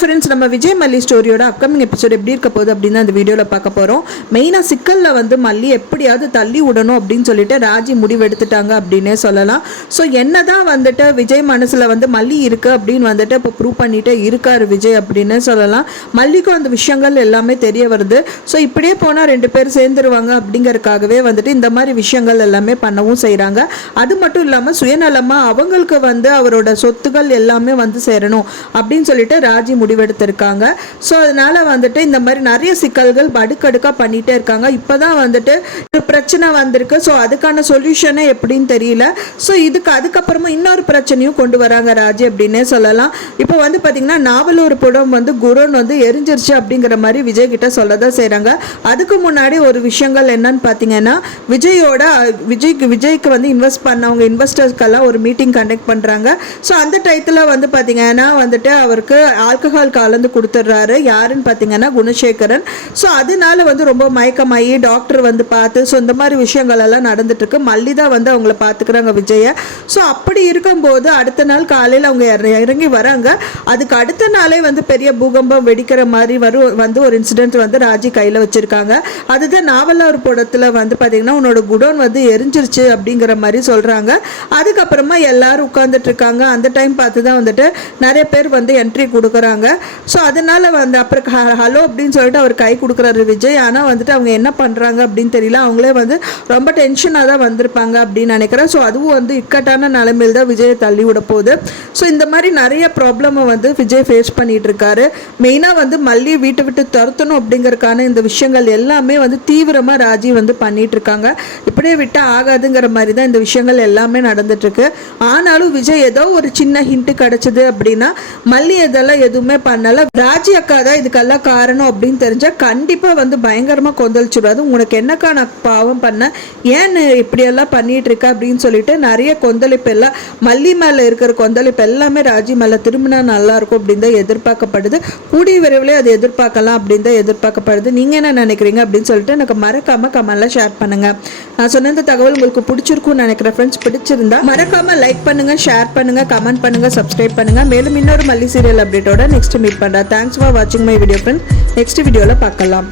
Friends, நம்ம விஜய் மல்லி ஸ்டோரியோட upcoming episode எப்படி இருக்க போகுது அப்படின்னு அந்த வீடியோவில் பார்க்க போகிறோம். மெயினாக சிக்கலில் வந்து மல்லி எப்படியாவது தள்ளி விடணும் அப்படின்னு சொல்லிட்டு ராஜி முடிவெடுத்துட்டாங்க அப்படின்னே சொல்லலாம். ஸோ என்னதான் வந்துட்டு விஜய் மனசில் வந்து மல்லி இருக்குது அப்படின்னு வந்துட்டு இப்போ ப்ரூவ் பண்ணிகிட்டே இருக்கார் விஜய் அப்படின்னு சொல்லலாம். மல்லிக்கும் அந்த விஷயங்கள் எல்லாமே தெரிய வருது. ஸோ இப்படியே போனால் 2 பேர் சேர்ந்துருவாங்க அப்படிங்கிறதுக்காகவே வந்துட்டு இந்த மாதிரி விஷயங்கள் எல்லாமே பண்ணவும் செய்கிறாங்க. அது மட்டும் இல்லாமல் சுயநலமாக அவங்களுக்கு வந்து அவரோட சொத்துக்கள் எல்லாமே வந்து சேரணும் அப்படின்னு சொல்லிட்டு ராஜி முடிவெடுத்திருக்காங்க. ஸோ அதனால வந்துட்டு இந்த மாதிரி நிறைய சிக்கல்கள் அடுக்கடுக்காக பண்ணிகிட்டே இருக்காங்க. இப்போ தான் வந்துட்டு ஒரு பிரச்சனை வந்திருக்கு. ஸோ அதுக்கான சொல்யூஷனே எப்படின்னு தெரியல. ஸோ அதுக்கப்புறமா இன்னொரு பிரச்சனையும் கொண்டு வராங்க ராஜி அப்படின்னே சொல்லலாம். இப்போ வந்து பார்த்தீங்கன்னா நாவலூர் புடம் வந்து குரோன் வந்து எரிஞ்சிருச்சு அப்படிங்கிற மாதிரி விஜய் கிட்ட சொல்லதான் செய்கிறாங்க. அதுக்கு முன்னாடி ஒரு விஷயங்கள் என்னன்னு பார்த்தீங்கன்னா விஜய்க்கு வந்து இன்வெஸ்ட் பண்ணவங்க இன்வெஸ்டர்ஸ்க்கெல்லாம் ஒரு மீட்டிங் கண்டக்ட் பண்ணுறாங்க. ஸோ அந்த டயத்தில் வந்து பார்த்தீங்கன்னா வந்துட்டு அவருக்கு ஆல்கஹால் கலந்து கொடுத்துட்றாரு. யாருன்னு பார்த்தீங்கன்னா குணசேகரன். ஸோ அதனால வந்து ரொம்ப மயக்கமாகி டாக்டர் வந்து பார்த்து ஸோ இந்த மாதிரி விஷயங்கள் எல்லாம் நடந்துட்டு இருக்கு. மல்லி தான் வந்து அவங்கள பார்த்துக்கிறாங்க விஜயை. ஸோ அப்படி இருக்கும்போது அடுத்த நாள் காலையில் அவங்க இறங்கி வராங்க. அதுக்கு அடுத்த நாளே வந்து பெரிய பூகம்பம் வெடிக்கிற மாதிரி வந்து ஒரு இன்சிடென்ட் வந்து ராஜி கையில் வச்சிருக்காங்க. அதுதான் நாவலூர் படத்தில் வந்து பார்த்தீங்கன்னா உன்னோட குடோன் வந்து எரிஞ்சிருச்சு அப்படிங்கிற மாதிரி சொல்கிறாங்க. அதுக்கப்புறமா எல்லாரும் உட்காந்துட்டு இருக்காங்க. அந்த டைம் பார்த்து தான் வந்துட்டு நிறைய பேர் வந்து என்ட்ரி கொடுக்குறாங்க. ஸோ அதனால வந்து அப்புறம் ஹலோ அப்படின்னு சொல்லிட்டு அவர் கை கொடுக்குறாரு விஜய். ஆனால் வந்துட்டு அவங்க என்ன பண்ணுறாங்க அப்படின்னு தெரியல. அவங்களே வந்து ரொம்ப டென்ஷனாக தான் வந்திருப்பாங்க அப்படின்னு நினைக்கிறேன். ஸோ அதுவும் வந்து இக்கட்டான நிலைமையில் தான் விஜயை தள்ளி விட போகுது. ஸோ இந்த மாதிரி நிறைய ப்ராப்ளமை வந்து விஜய் ஃபேஸ் பண்ணிட்டு இருக்காரு. மெயினாக வந்து மல்லி வீட்டை விட்டு துரத்தணும் அப்படிங்கறதுக்கான இந்த விஷயங்கள் எல்லாமே வந்து தீவிரமாக ராஜி வந்து பண்ணிட்டு இருக்காங்க. இப்படியே விட்டால் ஆகாதுங்கிற மாதிரி தான் இந்த விஷயங்கள் எல்லாமே நடந்துட்டு இருக்கு. ஆனாலும் விஜய் ஏதோ ஒரு சின்ன ஹிண்ட் கிடைச்சது அப்படின்னா மல்லி இதெல்லாம் எதுவுமே பண்ணல. ராஜி அக்கா தான் இதுக்கெல்லாம் காரணம் அப்படின்னு தெரிஞ்சா கண்டிப்பா வந்து பயங்கரமா கொந்தளிச்சுடாது. உனக்கு என்னக்கா நான் பாவம் பண்ண, ஏன் இப்படியெல்லாம் பண்ணிட்டு இருக்க அப்படின்னு சொல்லிட்டு நிறைய கொந்தளிப்பு எல்லாம் மல்லி மேல இருக்கிற கொந்தளிப்பு எல்லாமே ராஜி மேல திரும்பினா நல்லா இருக்கும் அப்படின்னு தான் எதிர்பார்க்கப்படுது. கூடிய விரைவில் அதை எதிர்பார்க்கலாம் அப்படின்னு தான் எதிர்பார்க்கப்படுது. நீங்க என்ன நினைக்கிறீங்க அப்படின்னு சொல்லிட்டு எனக்கு மறக்காம கமெண்ட்ல ஷேர் பண்ணுங்க. நான் சொன்ன இந்த தகவல் உங்களுக்கு பிடிச்சிருக்கும்னு நினைக்கிறேன். ஃப்ரெண்ட்ஸ், பிடிச்சிருந்தா மறக்காம லைக் பண்ணுங்க, ஷேர் பண்ணுங்க, கமெண்ட் பண்ணுங்க, சப்ஸ்கிரைப் பண்ணுங்க. மேலும் இன்னொரு மல்லி சீரியல் அப்டேட்டோட நெக்ஸ்ட் மீட் பண்றேன். தேங்க்ஸ் ஃபார் வாட்சிங் மை வீடியோ ஃப்ரெண்ட்ஸ். நெக்ஸ்ட் வீடியோல பார்க்கலாம்.